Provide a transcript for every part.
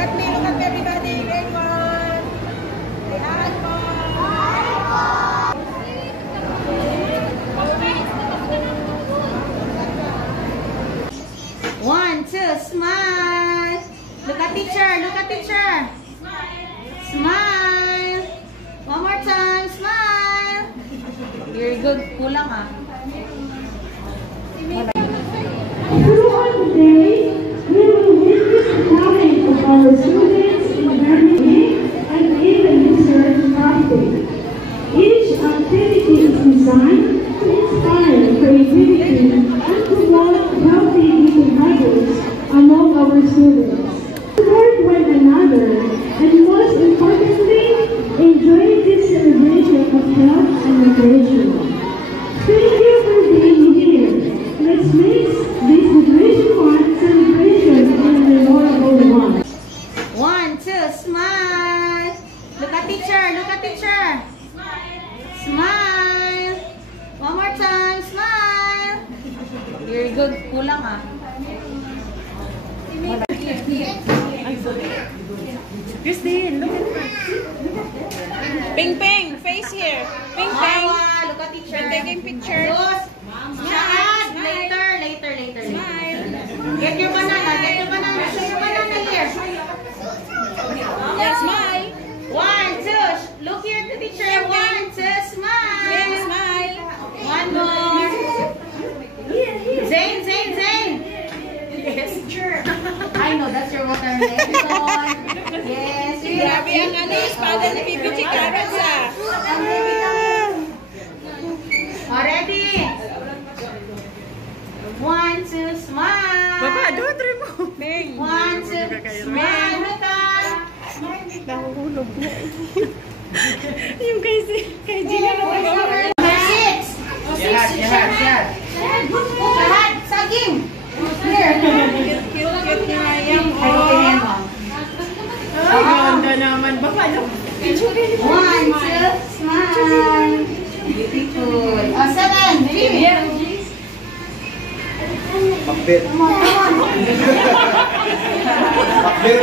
at me, everybody. Grade 1. Say hi po. One, two, smile. Look at teacher, look at teacher. Smile. One more time, smile. Very good. Kulang ah. Throughout the day, we will witness the talent of our students in learning and even research projects. Each activity is designed to inspire creativity and promote healthy eating habits among our students. Support one another and most importantly, enjoy this celebration of health and nutrition. Thank you for being here. Let's make this Graduation 1 celebration a memorable one. One, two, smile. Look at teacher, look at teacher. Smile. One more time, smile. Very good. Kulang ah. Christine, look at her. Ping Ping, face here. Ping Ping. Look at teacher. We're taking pictures. Smile. Later. Smile. Get your banana. Show your banana here. Yeah, smile. One, two. Look here to teacher. One, two, smile. Yeah, smile. One more. Zane. Yes, teacher. I know, that's your watermelon. Yes, Grabe ang espada ni Pipi Chicaros ah. Ready? One, two, smile. Baba, doon try mo. One, two, smile. Nahuhulog na. Yung kay Gina na Number 6. Shahad. Saging. Here. Cute ni Mayam. Ay, ganda naman. Baba, no? one, two, smile. Beautiful. 7. Pakbit. Come on. Pakbit.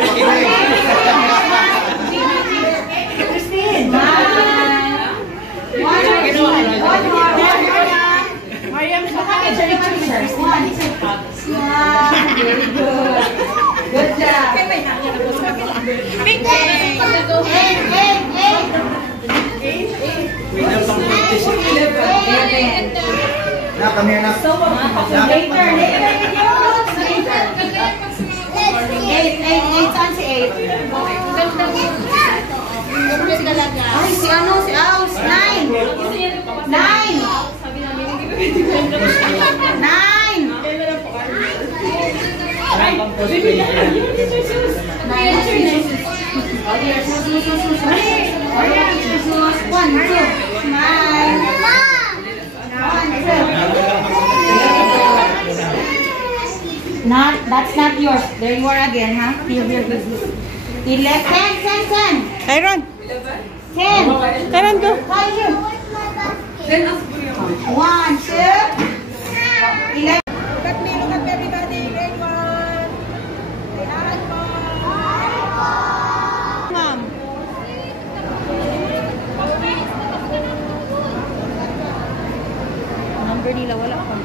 Christine. One more. Mayam, One, two. Smile. Very good. Good job. Ping Ping. 11. Na kami na. Later. 8 times 8. Ay, si Aus. 9. 9. One, two, smile. One, two. That's not yours. There you are again, huh? Here. 11, 10. Tyron. 10. Tyron, go. Right here. 1, 2, 11. Look at me, everybody. Grade 1. Say hi po. Ma'am. Number nila, wala pa.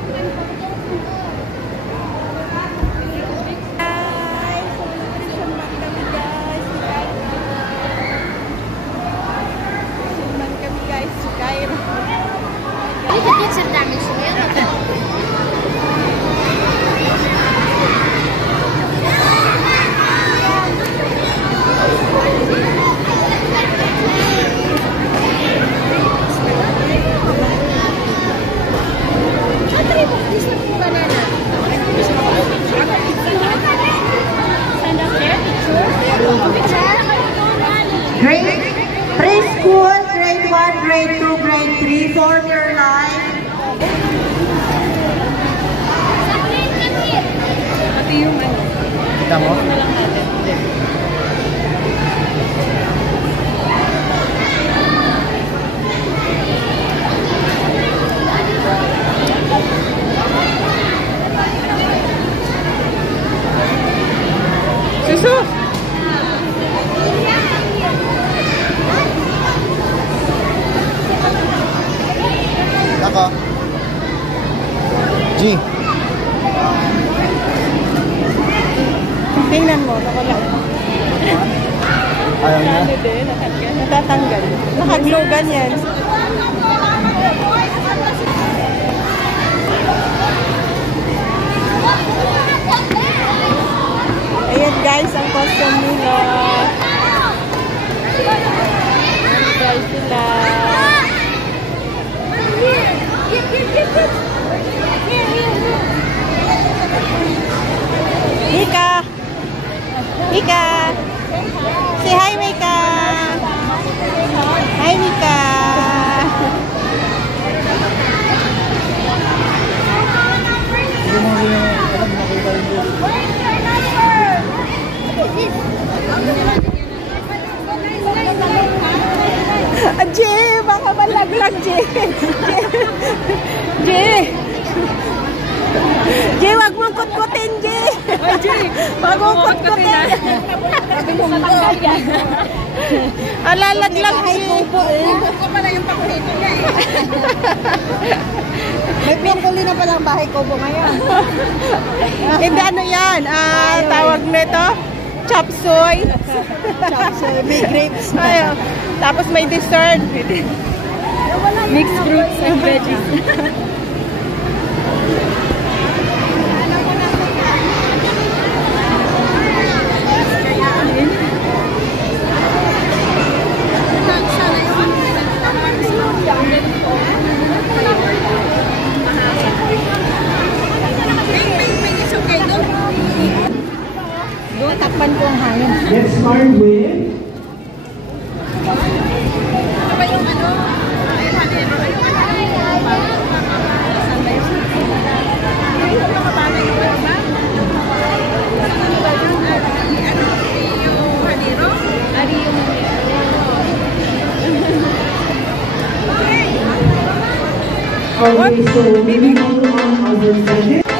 Preschool, grade 1, grade 2, grade 3, for your life. Ito yung ano. Kita mo? Susu! Wala. Ayaw niya. Ano din, natatanggal. Nakaglugan yan. Ayan guys, ang costume nila. Ayan guys sila. Mika! Mika! Say hi, Mika! Hi, Mika! Hindi mo alam makita rin doon. Jay! Baka malaglag, Jay! Jay! Jay, wag mong kutkutin, Jay! Ay, Jay! Wag mong kutkutin! Sabi mo matanggal yan. Alalaglag, Jay! Kuko pala yung paborito niya eh. May pangkuli na palang bahay kubo ngayon. Hindi, ano yan? Tawag nito? Chop suey. Chop suey. May grapes na. Ayun. Tapos may dessert. Mixed fruits and veggies. Takpan ko ang hangin. Let's start with okay, so moving on to our second.